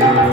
Hallelujah.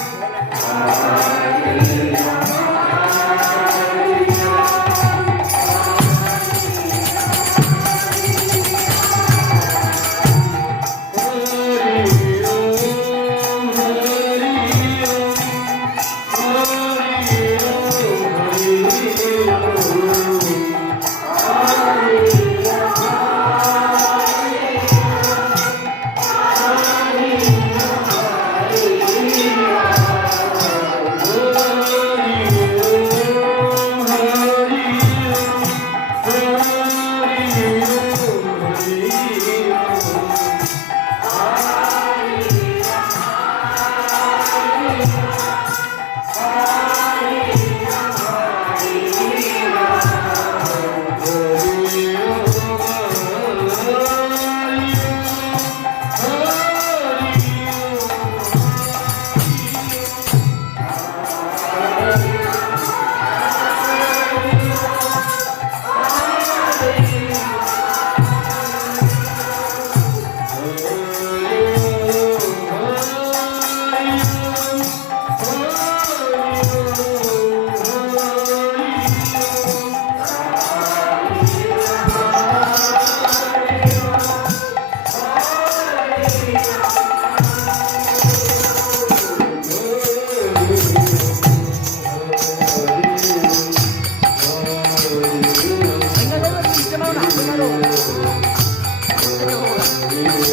Thank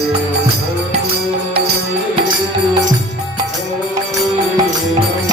you.